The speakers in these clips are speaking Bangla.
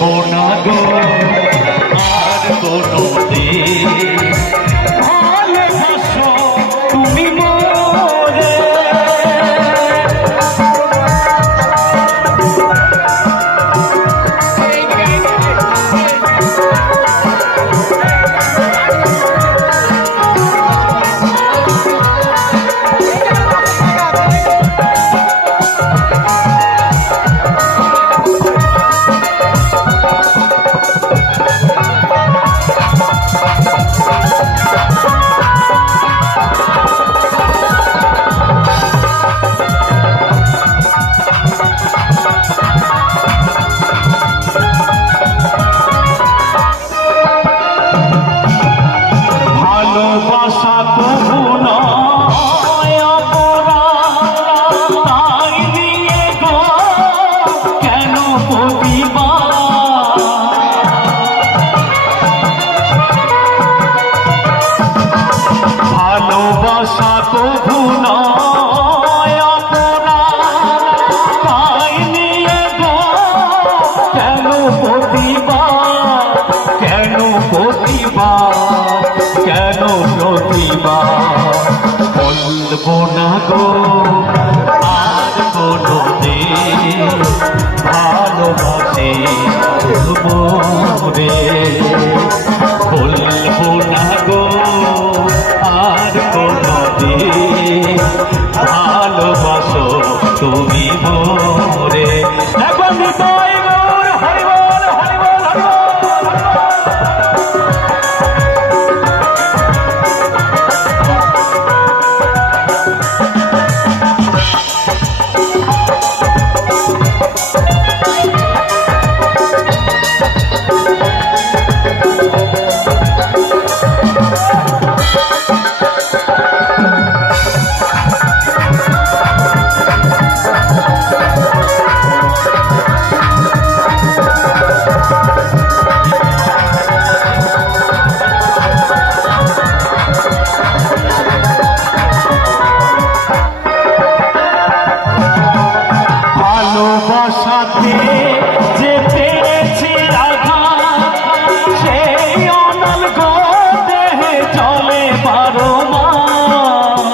বলবো না গো আর কোনো দিন ভালোবাসো তুমি মোরে। ভালোবাসা তবু নয় অপরাধ, তাই নিয়ে গো কেন প্রতিবাদ। ভালোবাসা তবু নয় অপরাধ, তাই নিয়ে গো কেন প্রতিবাদ, কেন প্রতিবাদ, কেন প্রতিবাদ। বলবো না গো আর কোনো দিন ভালোবাসি মোরে। বলবো না গো আর কোনো দিন ভালোবাসো তুমি মোরে। এখন নিতাই গৌর হরি বল হরি বল হরি বল। ভালোবাসাতে যে পেয়েছি আঘাত, সেই অনল গো দেহে চলে 12 মাস।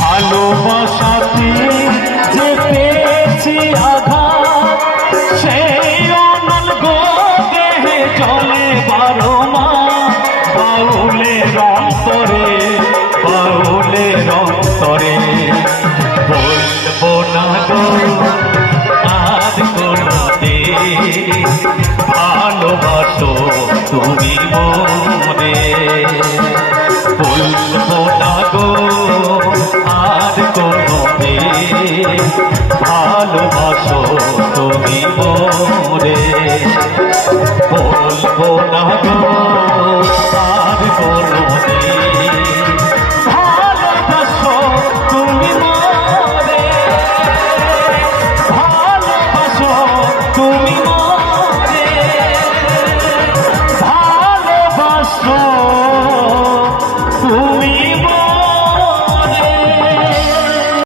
ভালোবাসাতে যে পেয়েছি আঘাত, সেই অনল গো দেহে চলে 12 মাস। বাউলের অন্তরে, বাউলের অন্তরে বলবো না গো আর কোনো দিন ভালোবাসো তুমি মোরে। বলবো না গো আর কোনো দিন ভালোবাসো তুমি মোরে। বলবো না গো আর কোনো দিন ভালোবাসো তুমি মোরে। ভালোবাসো তুমি মোরে। ভালোবাসো তুমি